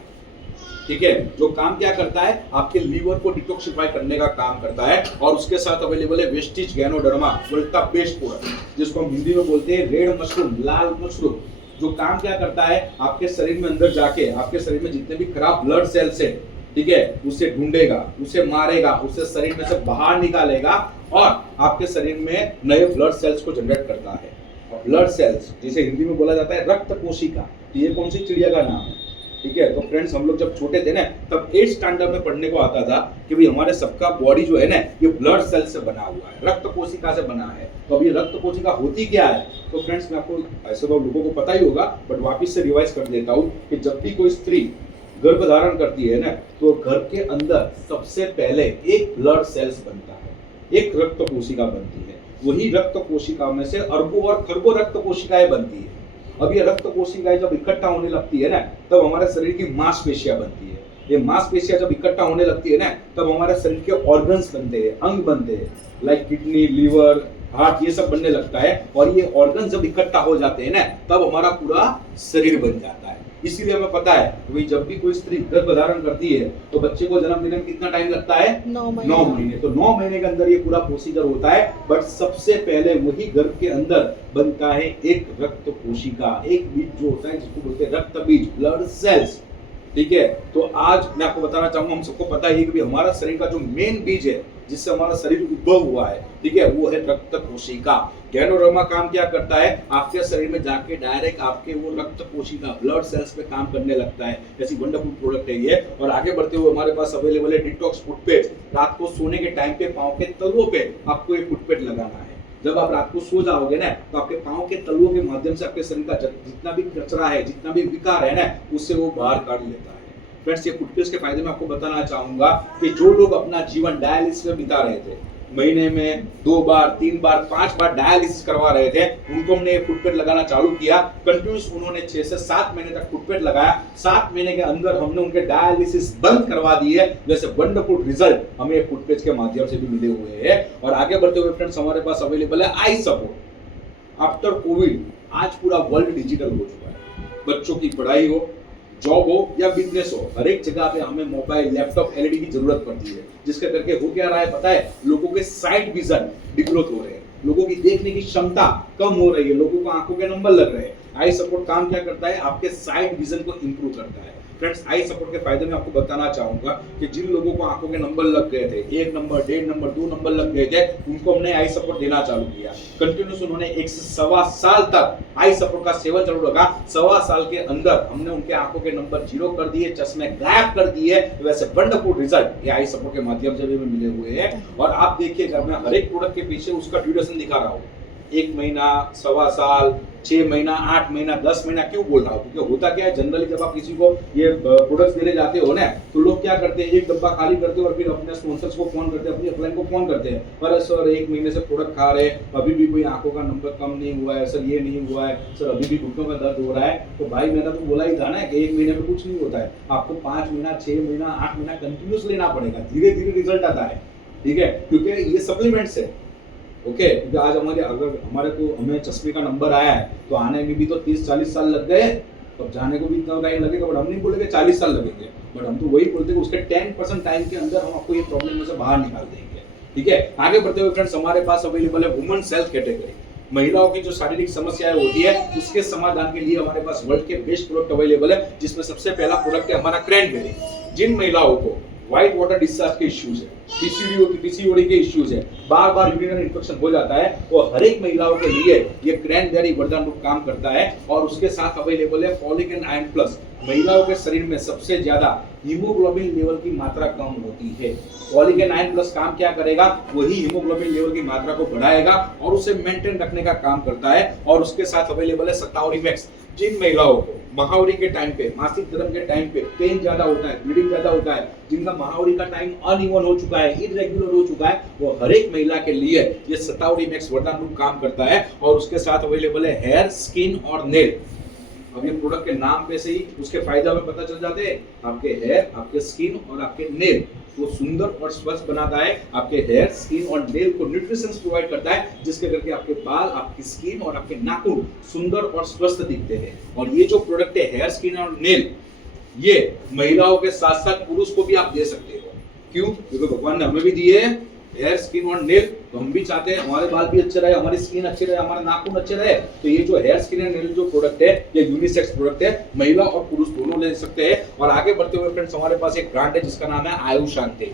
ठीक है। जो काम क्या करता है, आपके लीवर को डिटॉक्सिफाई करने का काम करता है। और उसके साथ अवेलेबल है वेस्टिज गैनोडर्मा, वर्ल्ड का बेस्ट प्रोडक्ट, जिसको हम हिंदी में बोलते हैं रेड मशरूम, लाल मशरूम। जो काम क्या करता है, आपके शरीर में अंदर जाके आपके शरीर में जितने भी खराब ब्लड सेल्स है, ठीक है, उसे ढूंढेगा, उसे मारेगा, उसे शरीर में से बाहर निकालेगा और आपके शरीर में नए ब्लड सेल्स को जनरेट करता है। और ब्लड सेल्स जिसे हिंदी में बोला जाता है रक्त कोशिका, ये कौन सी चिड़िया का नाम है, ठीक है। तो फ्रेंड्स, हम लोग जब छोटे थे ना, तब 8th स्टैंडर्ड में पढ़ने को आता था कि भाई हमारे सबका बॉडी जो है ना, ये ब्लड सेल से बना हुआ है, रक्त कोशिका से बना है। तो अब ये रक्त कोशिका होती क्या है? तो फ्रेंड्स, मैं आपको, ऐसे तो लोगों को पता ही होगा, बट वापस से रिवाइज कर देता हूँ कि जब भी कोई स्त्री गर्भ धारण करती है ना, तो घर के अंदर सबसे पहले एक ब्लड सेल्स बनता है, एक रक्त कोशिका बनती है। वही रक्त कोशिका में से अरबों और खरबों रक्त कोशिकाएं बनती है। अब ये रक्त कोशिकाएं जब इकट्ठा होने लगती है ना, तब हमारे शरीर की मांसपेशियां बनती है। ये मांसपेशियां जब इकट्ठा होने लगती है ना, तब हमारे शरीर के ऑर्गन्स बनते हैं, अंग बनते हैं, लाइक किडनी, लीवर, हार्ट, ये सब बनने लगता है। और ये ऑर्गन जब इकट्ठा हो जाते हैं ना, तब हमारा पूरा शरीर बन जाता है। इसीलिए हमें पता है कि भाई जब भी कोई स्त्री गर्भ धारण करती है तो बच्चे को जन्म देने में कितना टाइम लगता है? 9 महीने। तो 9 महीने के अंदर ये पूरा प्रोसीजर होता है। बट सबसे पहले वही गर्भ के अंदर बनता है एक रक्त कोशिका, एक बीज जो होता है जिसको बोलते हैं रक्त बीज, ब्लड सेल्स, ठीक है। तो आज मैं आपको बताना चाहूंगा, हम सबको पता ही है कि हमारा शरीर का जो मेन बीज है जिससे हमारा शरीर उद्भव हुआ है, ठीक है, वो है रक्त कोशिका। गैनोडर्मा काम क्या करता है, आपके शरीर में जाके डायरेक्ट आपके वो रक्त कोशिका, ब्लड सेल्स पे काम करने लगता है। ऐसी वंडरफुल प्रोडक्ट है ये। और आगे बढ़ते हुए हमारे पास अवेलेबल है डिटॉक्स फुटपेस्ट। रात को सोने के टाइम पे पाँव के तलवों पे आपको ये फुटपेस्ट लगाना है। जब आप रात को सो जाओगे ना, तो आपके पाँव के तलवों के माध्यम से आपके शरीर का जितना भी कचरा है, जितना भी विकार है ना, उससे वो बाहर काट लेता है। फ्रेंड्स, ये फुटपेस्ट के फायदे में आपको बताना चाहूंगा कि जो लोग अपना जीवन डायलिसिस में बिता रहे थे, महीने में 2 बार, 3 बार, 5 बार डायलिसिस करवा रहे थे, उनको हमने फुटपेस्ट लगाना चालू किया। कंटिन्यूस उन्होंने 6 से 7 महीने तक फुटपेस्ट लगाया। 7 महीने के अंदर हमने उनके डायलिसिस बंद करवा दिए। जैसे वंडरफुल रिजल्ट हमें फुटपेस्ट के माध्यम से भी मिले हुए हैं। और आगे बढ़ते हुए फ्रेंड्स, हमारे पास अवेलेबल है आई सपोर्ट। आफ्टर कोविड आज पूरा वर्ल्ड डिजिटल हो चुका है। बच्चों की पढ़ाई हो, जॉब हो या बिजनेस हो, हर एक जगह पे हमें मोबाइल, लैपटॉप, एलईडी की जरूरत पड़ती है, जिसके करके हो क्या रहा है पता है, लोगों के साइट विजन डिग्रोथ हो रहे हैं, लोगों की देखने की क्षमता कम हो रही है, लोगों को आंखों के नंबर लग रहे हैं। आई सपोर्ट काम क्या करता है, आपके साइट विजन को इंप्रूव करता है। फ्रेंड्स, आई सपोर्ट के फायदे में आपको बताना चाहूंगा कि जिन लोगों को आंखों के नंबर लग गए थे, 1 नंबर, 1.5 नंबर, 2 नंबर लग गए थे, उनको हमने आई सपोर्ट देना चालू किया। कंटिन्यूस उन्होंने 1 से सवा साल तक आई सपोर्ट का सेवन चालू रखा। सवा साल के अंदर हमने उनके आंखों के नंबर 0 कर दिए, चश्मे गायब कर दिए। वैसे वंडरफुल रिजल्ट ये आई सपोर्ट के माध्यम से भी मिले हुए हैं। और आप देखिएगा, मैं हर एक प्रोडक्ट के पीछे उसका ड्यूरेशन दिखा रहा हूँ, 1 महीना, सवा साल, 6 महीना, 8 महीना, 10 महीना क्यों बोल रहा हूँ, क्योंकि होता क्या है, जनरली जब आप किसी को ये प्रोडक्ट्स देने जाते हो ना, तो लोग क्या करते हैं, एक डब्बा खाली करते हैं और फिर अपने स्पॉन्सर्स को फोन करते हैं, अपनी अपलाइन को फोन करते हैं, पर सर 1 महीने से प्रोडक्ट खा रहे हैं, अभी भी कोई आंखों का नंबर कम नहीं हुआ है, सर ये नहीं हुआ है, सर अभी भी घुटनों का दर्द हो रहा है। तो भाई मैंने तो बोला ही था ना कि 1 महीने में कुछ नहीं होता है, आपको 5 महीना, 6 महीना, 8 महीना कंटिन्यूस लेना पड़ेगा, धीरे धीरे रिजल्ट आता है। ठीक है, क्योंकि ये सप्लीमेंट्स है। ओके, क्योंकि आज हमें चश्मे का नंबर आया है, तो आने में भी तो 30-40 साल लग गए, तो जाने को भी इतना टाइम लगेगा, बट हम नहीं बोलेंगे 40 साल लगेंगे, बट हम तो वही बोलते हैं कि उसके 10% टाइम के अंदर हम आपको ये प्रॉब्लम में से बाहर निकाल देंगे। ठीक है, आगे बढ़ते हुए फ्रेंड्स, हमारे पास अवेलेबल है वुमेन हेल्थ कैटेगरी। महिलाओं की जो शारीरिक समस्याएं होती है, उसके समाधान के लिए हमारे पास वर्ल्ड के बेस्ट प्रोडक्ट अवेलेबल है, जिसमें सबसे पहला प्रोडक्ट है हमारा क्रैनबेरी। जिन महिलाओं को व्हाइट वाटर डिस्चार्ज के इश्यूज है, पीसीओडी के इश्यूज है, बार बार यूरिनरी इन्फेक्शन हो जाता है, वो हर एक महिलाओं के लिए ये क्रैनबेरी वरदान रूप काम करता है। और उसके साथ अवेलेबल है फॉलिक एंड आयरन प्लस। महिलाओं के शरीर में सबसे ज्यादा हीमोग्लोबिन लेवल की मात्रा कम होती है, फॉलिक एंड आयरन प्लस काम क्या करेगा, वही हीमोग्लोबिन लेवल की मात्रा को बढ़ाएगा और उसे मेंटेन रखने का काम करता है। और उसके साथ अवेलेबल है शतावरी मैक्स। जिन महिलाओं को महावरी के टाइम पे, मासिक धर्म के टाइम पे पेन ज्यादा होता है, ब्लीडिंग ज्यादा होता है, जिनका महावरी का टाइम अनइवन हो चुका है, इररेगुलर हो चुका है, वो हर एक महिला के लिए ये शतावरी मैक्स वरदान रूप काम करता है। और उसके साथ अवेलेबल है हेयर, स्किन और नेल। अब ये प्रोडक्ट के नाम पे से ही उसके फायदे हमें पता चल जाते हैं। आपके हेयर, आपके स्किन और आपके नेल वो सुंदर और स्वस्थ बनाता है। आपके हेयर, स्किन और नेल को न्यूट्रिशंस प्रोवाइड करता है, जिसके करके आपके बाल, आपकी स्किन और आपके नाखून सुंदर और स्वस्थ दिखते हैं। और ये जो प्रोडक्ट है हेयर, स्किन और नेल, ये महिलाओं के साथ साथ पुरुष को भी आप दे सकते हो। क्यों? क्योंकि भगवान ने हमें भी दिए है हेयर, स्किन और नेल, तो हम भी चाहते हैं हमारे बाल भी अच्छे रहे, हमारी स्किन अच्छी रहे, हमारे नाखून अच्छे रहे। तो ये जो हेयर, स्किन एंड नेल जो प्रोडक्ट है, ये यूनिसेक्स प्रोडक्ट है, महिला और पुरुष दोनों ले सकते हैं। और आगे बढ़ते हुए फ्रेंड्स, हमारे पास एक ब्रांड है जिसका नाम है आयुष शांति।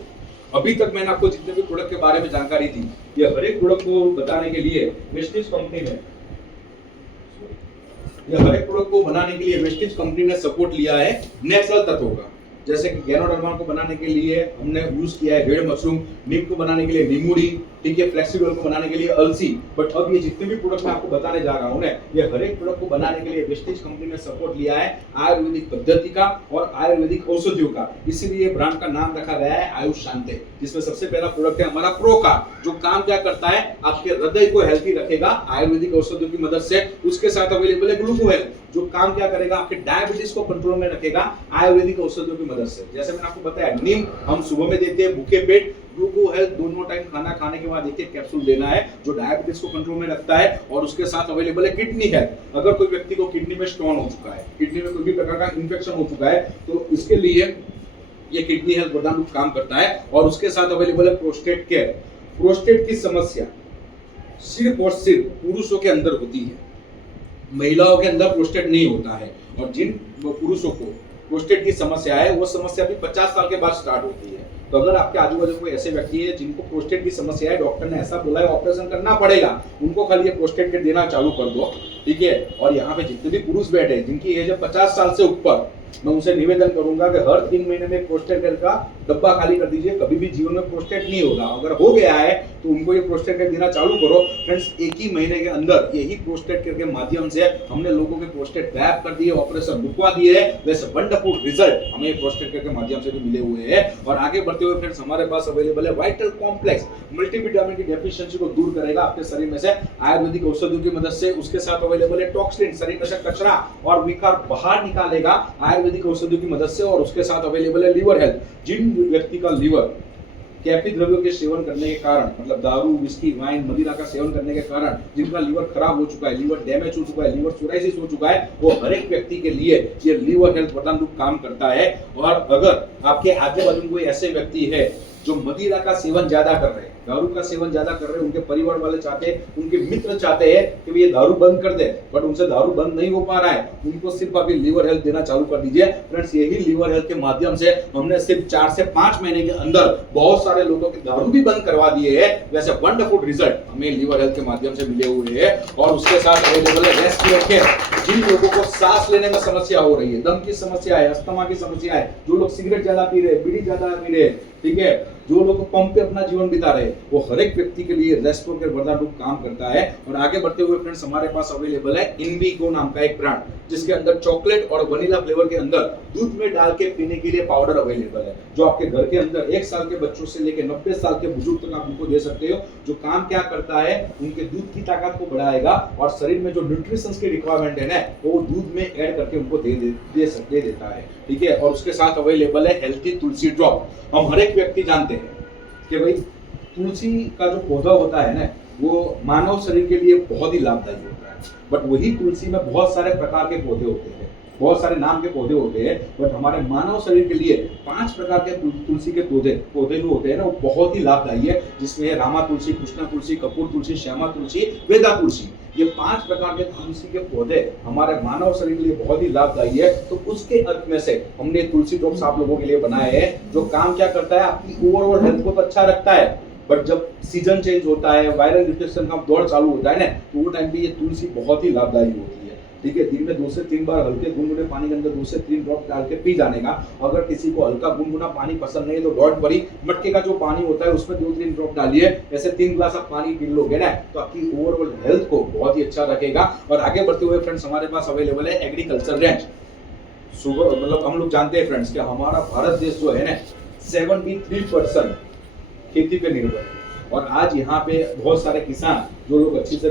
अभी तक मैंने आपको जितने भी प्रोडक्ट के बारे में जानकारी दी, ये हर एक प्रोडक्ट को बताने के लिए वेस्टेज कंपनी ने सपोर्ट लिया है नेचुरल तत्वों का। जैसे कि गैनोडर्मा को बनाने के लिए हमने यूज किया है रेड मशरूम, नीम को बनाने के लिए नीमुड़ी, ठीक है, फ्लेक्सिबल को बनाने के लिए अलसी। बट अब ये जितने भी प्रोडक्ट मैं आपको बताने जा रहा हूँ ना, ये हर एक प्रोडक्ट को बनाने के लिए वेस्टेज कंपनी ने सपोर्ट लिया है आयुर्वेदिक पद्धति का और आयुर्वेदिक औषधियों का। इसीलिए ब्रांड का नाम रखा गया है आयुष शांति। जिसमें सबसे पहला प्रोडक्ट है हमारा प्रोका, जो काम क्या करता है, आपके हृदय को हेल्थी रखेगा आयुर्वेदिक औषधियों की मदद से। उसके साथ अवेलेबल है ग्लूकोहेल्थ, जो काम क्या करेगा, आपके डायबिटीज को कंट्रोल में रखेगा आयुर्वेदिक औषधियों की मदद से। जैसे मैंने आपको बताया, नीम हम सुबह में देते हैं भूखे पेट, ग्लूकोहेल्थ दोनों टाइम खाना खाने के बाद एक कैप्सूल देना है, जो डायबिटीज को कंट्रोल में रखता है। और उसके साथ अवेलेबल है किडनी हेल्थ। अगर कोई व्यक्ति को किडनी में स्टोन हो चुका है, किडनी में कोई भी प्रकार का इंफेक्शन हो चुका है, तो इसके लिए ये किडनी हेल्थ वरदान रूप काम करता है। और उसके साथ अवेलेबल है प्रोस्टेट केयर। प्रोस्टेट की समस्या सिर्फ और सिर्फ पुरुषों के अंदर होती है, महिलाओं के अंदर प्रोस्टेट नहीं होता है। और जिन पुरुषों को प्रोस्टेट की समस्या है, वो समस्या भी 50 साल के बाद स्टार्ट होती है। तो अगर आपके आजू बाजू कोई ऐसे व्यक्ति है जिनको प्रोस्टेट की समस्या है, डॉक्टर ने ऐसा बोला है ऑपरेशन करना पड़ेगा, उनको खाली ये प्रोस्टेट किट देना चालू कर दो, ठीक है। और यहाँ पे जितने भी पुरुष बैठे हैं जिनकी एज है 50 साल से ऊपर, मैं उनसे निवेदन करूंगा कि हर 3 महीने में प्रोस्टेट केयर का डब्बा खाली कर दीजिए। कभी भी जीवन में प्रोस्टेट नहीं होगा, अगर हो गया है तो उनको ये प्रोस्टेट केयर देना चालू करो। फ्रेंड्स, एक ही महीने के अंदर यही प्रोस्टेट केयर के माध्यम से हमने लोगों के प्रोस्टेट गायब कर दिए, ऑपरेशन रुकवा दिए। वैसे वंडरफुल रिजल्ट हमें प्रोस्टेट केयर के माध्यम से भी मिले हुए हैं। और आगे बढ़ते हुए फ्रेंड्स, हमारे पास अवेलेबल है वाइटल कॉम्प्लेक्स, मल्टीविटामिन की डेफिशिएंसी को दूर करेगा आपके शरीर में से आयुर्वेदिक औषधियों की मदद से। उसके साथ अवेलेबल है टॉक्सिन, शरीर में से कचरा और विकार बाहर निकालेगा आयुर्वेदिक औषधियों की मदद से। और उसके साथ अवेलेबल है लीवर हेल्थ। जिन व्यक्ति का लीवर कैफी द्रव्यों के सेवन करने के कारण, मतलब दारू, विस्की, वाइन, मदिरा का सेवन करने के कारण जिनका लीवर खराब हो चुका है, लीवर डैमेज हो चुका है, लीवर सोराइसिस हो चुका है, वो हर एक व्यक्ति के लिए ये लीवर हेल्थ वर्धन रूप काम करता है। और अगर आपके आजू बाजू में कोई ऐसे व्यक्ति है जो मदिरा का सेवन ज्यादा कर रहे हैं, दारू का सेवन ज्यादा कर रहे हैं, उनके परिवार वाले चाहते हैं, उनके मित्र चाहते हैं कि ये दारू बंद कर दे, बट उनसे दारू बंद नहीं हो पा रहा है, उनको सिर्फ अभी लीवर हेल्थ देना चालू कर दीजिए फ्रेंड्स। यही लीवर हेल्थ के माध्यम से हमने सिर्फ 4 से 5 महीने के अंदर बहुत सारे लोगों के दारू भी बंद करवा दिए हैं। वैसे वंडरफुल रिजल्ट हमें लीवर हेल्थ के माध्यम से मिले हुए हैं। और उसके साथ अवेलेबल है रेस्पिरेटरी केयर। जिन लोगों को सांस लेने में समस्या हो रही है, दम की समस्या है, अस्थमा की समस्या है, जो लोग सिगरेट ज्यादा पी रहे हैं, बीड़ी ज्यादा पी रहे हैं, ठीक है, जो लोग पंप पे अपना जीवन बिता रहे हैं, वो हर एक व्यक्ति के लिए रेस्पिरेटरी केयर वर्धन रूप काम करता है। और आगे बढ़ते हुए फ्रेंड्स, हमारे पास अवेलेबल है इनवीगो नाम का एक ब्रांड, जिसके अंदर चॉकलेट और वनीला फ्लेवर के अंदर दूध में डाल के पीने के लिए पाउडर अवेलेबल है, जो आपके घर के अंदर 1 साल के बच्चों से लेकर 90 साल के बुजुर्ग तक आप उनको दे सकते हो। जो काम क्या करता है, उनके दूध की ताकत को बढ़ाएगा और शरीर में जो न्यूट्रिशंस की रिक्वायरमेंट है ना, वो दूध में ऐड करके उनको दे देता है, ठीक है। और उसके साथ अवेलेबल है हेल्थी तुलसी ड्रॉप। हम हर एक व्यक्ति जानते हैं कि भाई तुलसी का जो पौधा होता है ना, वो मानव शरीर के लिए बहुत ही लाभदायी होता है, बट वही तुलसी में बहुत सारे प्रकार के पौधे होते हैं, बहुत सारे नाम के पौधे होते हैं, बट हमारे मानव शरीर के लिए 5 प्रकार के तुलसी के पौधे जो होते हैं ना, वो बहुत ही लाभदायी है, जिसमें रामा तुलसी, कृष्णा तुलसी, कपूर तुलसी, श्यामा तुलसी, वेदा तुलसी। ये 5 प्रकार के तुलसी के पौधे हमारे मानव शरीर के लिए बहुत ही लाभदायी है। तो उसके अर्थ में से हमने तुलसी ड्रॉप्स आप लोगों के लिए बनाए हैं, जो काम क्या करता है, आपकी ओवरऑल हेल्थ को तो अच्छा रखता है, बट जब सीजन चेंज होता है, वायरल इन्फेक्शन का दौर चालू होता है ना, तो वो टाइम पे ये तुलसी बहुत ही लाभदायी होती है, ठीक है। दिन में 2 से 3 बार हल्के गुनगुने पानी के अंदर 2 से 3 ड्रॉप डाल के पी जाने का। अगर किसी को हल्का गुनगुना पानी पसंद नहीं है तो डॉट भरी मटके का जो पानी होता है उसमें 2-3 ड्रॉप डालिए, ऐसे 3 ग्लास आप पानी पी लोगे ना, तो आपकी ओवरऑल हेल्थ को बहुत ही अच्छा रखेगा। और आगे बढ़ते हुए फ्रेंड्स, हमारे पास अवेलेबल है एग्रीकल्चर रेंज। सुगर, मतलब हम लोग जानते हैं फ्रेंड्स कि हमारा भारत देश जो है ना, 73% खेती पे निर्भर है। और आज यहाँ पे बहुत सारे किसान जो लोग अच्छी से